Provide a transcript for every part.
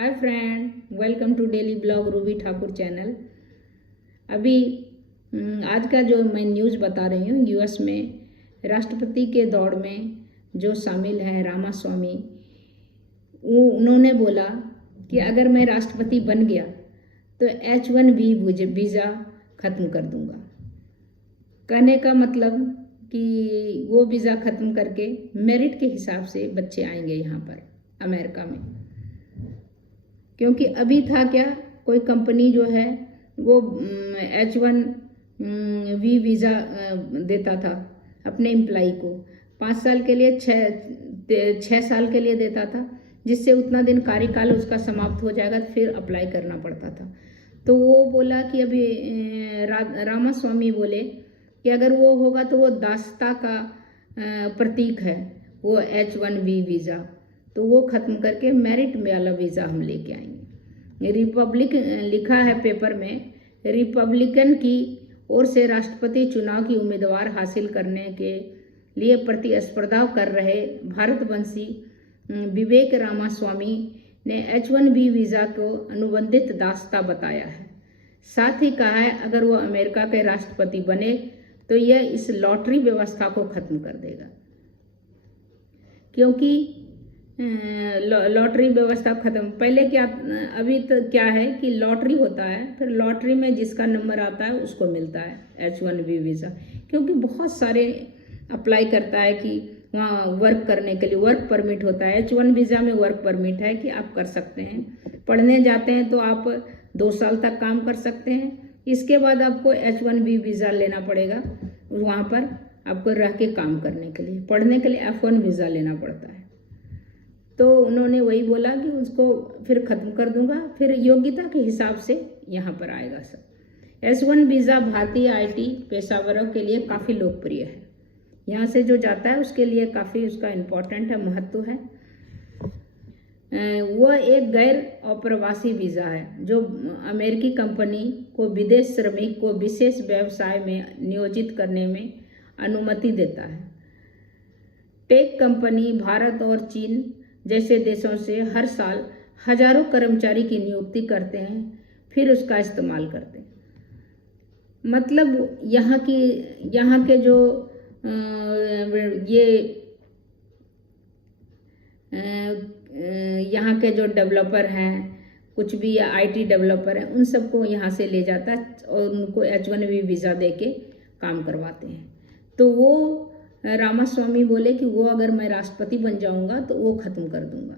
Hi friend, welcome to daily blog Ruby Thakur channel. अभी आज का जो मैं न्यूज़ बता रही हूँ, यूएस में राष्ट्रपति के दौड़ में जो शामिल है रामास्वामी, उन्होंने बोला कि अगर मैं राष्ट्रपति बन गया तो H1B वीज़ा ख़त्म कर दूंगा। कहने का मतलब कि वो वीज़ा ख़त्म करके मेरिट के हिसाब से बच्चे आएंगे यहाँ पर अमेरिका में। क्योंकि अभी था क्या, कोई कंपनी जो है वो H1B वीज़ा देता था अपने एम्प्लाई को 5 साल के लिए, 6 साल के लिए देता था, जिससे उतना दिन कार्यकाल उसका समाप्त हो जाएगा, फिर अप्लाई करना पड़ता था। तो वो बोला कि अभी रामास्वामी बोले कि अगर वो होगा तो वो दासता का प्रतीक है वो H1B वीज़ा, तो वो ख़त्म करके मेरिट वाला वीज़ा हम लेके आएंगे। रिपब्लिक लिखा है पेपर में, रिपब्लिकन की ओर से राष्ट्रपति चुनाव की उम्मीदवार हासिल करने के लिए प्रतिस्पर्धा कर रहे भारतवंशी विवेक रामास्वामी ने H1B वीज़ा को अनुबंधित दासता बताया है। साथ ही कहा है अगर वो अमेरिका के राष्ट्रपति बने तो यह इस लॉटरी व्यवस्था को ख़त्म कर देगा। क्योंकि लॉटरी व्यवस्था ख़त्म, पहले क्या, अभी तो क्या है कि लॉटरी होता है, फिर लॉटरी में जिसका नंबर आता है उसको मिलता है H1B वीज़ा। क्योंकि बहुत सारे अप्लाई करता है कि वहाँ वर्क करने के लिए वर्क परमिट होता है। H1 वीज़ा में वर्क परमिट है कि आप कर सकते हैं, पढ़ने जाते हैं तो आप 2 साल तक काम कर सकते हैं। इसके बाद आपको H1B वीज़ा लेना पड़ेगा, वहाँ पर आपको रह के काम करने के लिए, पढ़ने के लिए F1 वीज़ा लेना पड़ता है। तो उन्होंने वही बोला कि उसको फिर ख़त्म कर दूंगा, फिर योग्यता के हिसाब से यहाँ पर आएगा सब। H1 वीज़ा भारतीय IT पेशावरों के लिए काफ़ी लोकप्रिय है। यहाँ से जो जाता है उसके लिए काफ़ी उसका इम्पोर्टेंट है, महत्व है। वह एक गैर अप्रवासी वीज़ा है जो अमेरिकी कंपनी को विदेश श्रमिक को विशेष व्यवसाय में नियोजित करने में अनुमति देता है। टेक कंपनी भारत और चीन जैसे देशों से हर साल हजारों कर्मचारी की नियुक्ति करते हैं, फिर उसका इस्तेमाल करते हैं। मतलब यहाँ के जो यहाँ के जो डेवलपर हैं, कुछ भी IT डेवलपर हैं, उन सबको यहाँ से ले जाता है और उनको H1B वीज़ा दे के काम करवाते हैं। तो वो रामास्वामी बोले कि वो अगर मैं राष्ट्रपति बन जाऊंगा तो वो ख़त्म कर दूंगा।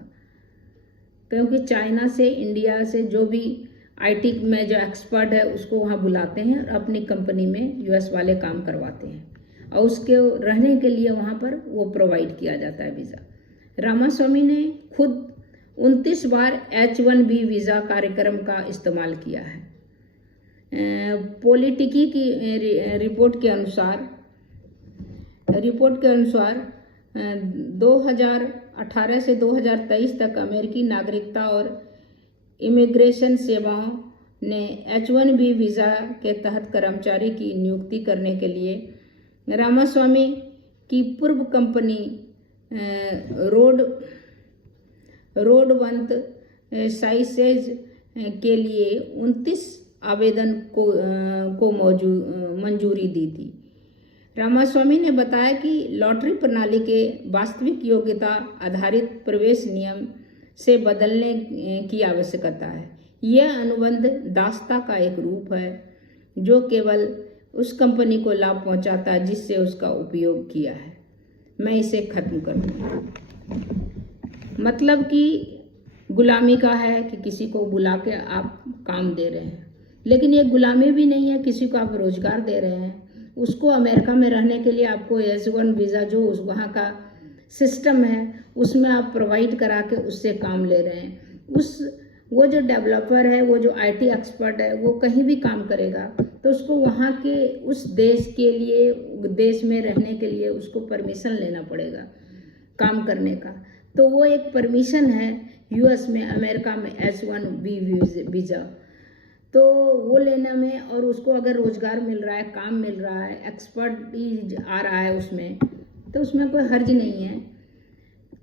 क्योंकि चाइना से, इंडिया से जो भी IT में जो एक्सपर्ट है उसको वहाँ बुलाते हैं और अपनी कंपनी में US वाले काम करवाते हैं और उसके रहने के लिए वहाँ पर वो प्रोवाइड किया जाता है वीज़ा। रामास्वामी ने खुद 29 बार H1B वीज़ा कार्यक्रम का इस्तेमाल किया है। पॉलिटिकी की रिपोर्ट के अनुसार 2018 से 2023 तक अमेरिकी नागरिकता और इमिग्रेशन सेवाओं ने H1B वीज़ा के तहत कर्मचारी की नियुक्ति करने के लिए रामास्वामी की पूर्व कंपनी रोडवंत साइसेज के लिए 29 आवेदन को मंजूरी दी थी। रामास्वामी ने बताया कि लॉटरी प्रणाली के वास्तविक योग्यता आधारित प्रवेश नियम से बदलने की आवश्यकता है। यह अनुबंध दासता का एक रूप है जो केवल उस कंपनी को लाभ पहुंचाता है जिससे उसका उपयोग किया है। मैं इसे खत्म कर दूंगा। मतलब कि गुलामी का है कि किसी को बुला के आप काम दे रहे हैं, लेकिन ये गुलामी भी नहीं है, किसी को आप रोजगार दे रहे हैं। उसको अमेरिका में रहने के लिए आपको H1 वीज़ा जो वहाँ का सिस्टम है उसमें आप प्रोवाइड करा के उससे काम ले रहे हैं। वो जो डेवलपर है, वो जो IT एक्सपर्ट है, वो कहीं भी काम करेगा तो उसको वहाँ के उस देश के लिए, देश में रहने के लिए उसको परमिशन लेना पड़ेगा काम करने का। तो वो एक परमिशन है US में, अमेरिका में H1B वीज़ा, तो वो लेने में, और उसको अगर रोजगार मिल रहा है, काम मिल रहा है, एक्सपर्ट आ रहा है उसमें, तो उसमें कोई हर्ज नहीं है।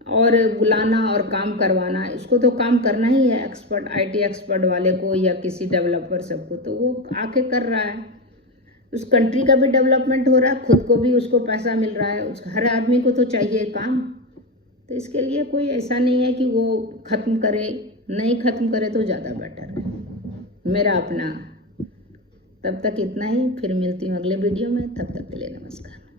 और बुलाना और काम करवाना, इसको तो काम करना ही है एक्सपर्ट, आईटी एक्सपर्ट वाले को या किसी डेवलपर सबको, तो वो आके कर रहा है। उस कंट्री का भी डेवलपमेंट हो रहा है, खुद को भी उसको पैसा मिल रहा है, उस हर आदमी को तो चाहिए काम। तो इसके लिए कोई ऐसा नहीं है कि वो ख़त्म करे, नहीं ख़त्म करे तो ज़्यादा बेटर है मेरा अपना। तब तक इतना ही, फिर मिलती हूँ अगले वीडियो में, तब तक के लिए नमस्कार।